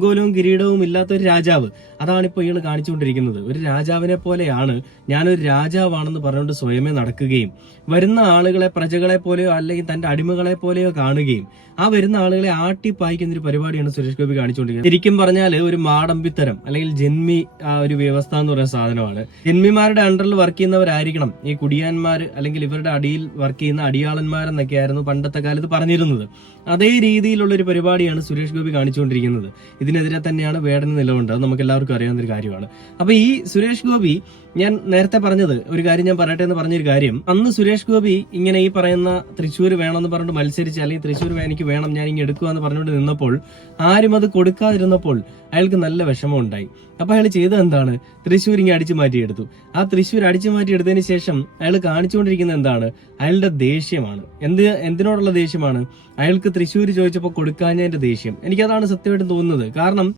ഗോലവും കിരീടവും ഇല്ലാത്ത ഒരു രാജാവ്. അതാണ് ഇപ്പോൾ ഇയാൾ കാണിച്ചുകൊണ്ടിരിക്കുന്നത്. ഒരു രാജാവിനെ പോലെയാണ് ഞാനൊരു രാജാവാണെന്ന് പറഞ്ഞുകൊണ്ട് സ്വയമേ നടക്കുകയും വരുന്ന ആളുകളെ പ്രജകളെ പോലെയോ അല്ലെങ്കിൽ തന്റെ അടിമകളെ പോലെയോ കാണുകയും ആ വരുന്ന ആളുകളെ ആട്ടി പായിക്കുന്ന ഒരു പരിപാടിയാണ് സുരേഷ് ഗോപി കാണിച്ചുകൊണ്ടിരിക്കുന്നത്. ശരിക്കും പറഞ്ഞാൽ ഒരു മാടമ്പിത്തരം അല്ലെങ്കിൽ ജന്മി ആ ഒരു വ്യവസ്ഥ എന്ന് പറയുന്ന സാധനമാണ്. ജന്മിമാരുടെ അണ്ടറിൽ വർക്ക് ചെയ്യുന്നവരായിരിക്കണം ഈ കുടിയാന്മാർ അല്ലെങ്കിൽ ഇവരുടെ അടിയിൽ വർക്ക് ചെയ്യുന്ന അടിയാളന്മാരെന്നൊക്കെയായിരുന്നു പണ്ടത്തെ കാലത്ത് പറഞ്ഞിരുന്നത്. അതേ രീതിയിലുള്ള ഒരു പരിപാടിയാണ് സുരേഷ് ഗോപി കാണിച്ചുകൊണ്ടിരിക്കുന്നത്. ഇതിനെതിരെ തന്നെയാണ് വേടന് നിലവുണ്ട്. അത് നമുക്ക് എല്ലാവർക്കും അറിയാവുന്ന ഒരു കാര്യമാണ്. അപ്പൊ ഈ സുരേഷ് ഗോപി ഞാൻ നേരത്തെ പറഞ്ഞത് ഒരു കാര്യം ഞാൻ പറയട്ടെ എന്ന് പറഞ്ഞൊരു കാര്യം. അന്ന് സുരേഷ് ഗോപി ഇങ്ങനെ ഈ പറയുന്ന തൃശ്ശൂർ വേണമെന്ന് പറഞ്ഞിട്ട് മത്സരിച്ച് അല്ലെങ്കിൽ തൃശ്ശൂർ എനിക്ക് വേണം ഞാൻ ഇങ്ങനെ എടുക്കുക എന്ന് പറഞ്ഞുകൊണ്ട് നിന്നപ്പോൾ ആരും അത് കൊടുക്കാതിരുന്നപ്പോൾ അയാൾക്ക് നല്ല വിഷമം ഉണ്ടായി. അപ്പൊ അയാൾ ചെയ്തത് എന്താണ്? തൃശ്ശൂർ ഇങ്ങനെ അടിച്ചു മാറ്റിയെടുത്തു. ആ തൃശ്ശൂർ അടിച്ചു മാറ്റിയെടുത്തതിന് ശേഷം അയാൾ കാണിച്ചുകൊണ്ടിരിക്കുന്നത് എന്താണ്? അയാളുടെ ദേഷ്യമാണ്. എന്ത് എന്തിനോടുള്ള ദേഷ്യമാണ്? അയാൾക്ക് തൃശ്ശൂർ ചോദിച്ചപ്പോൾ കൊടുക്കാഞ്ഞതിന്റെ ദേഷ്യം. എനിക്കതാണ് സത്യമായിട്ടും തോന്നുന്നത്. കാരണം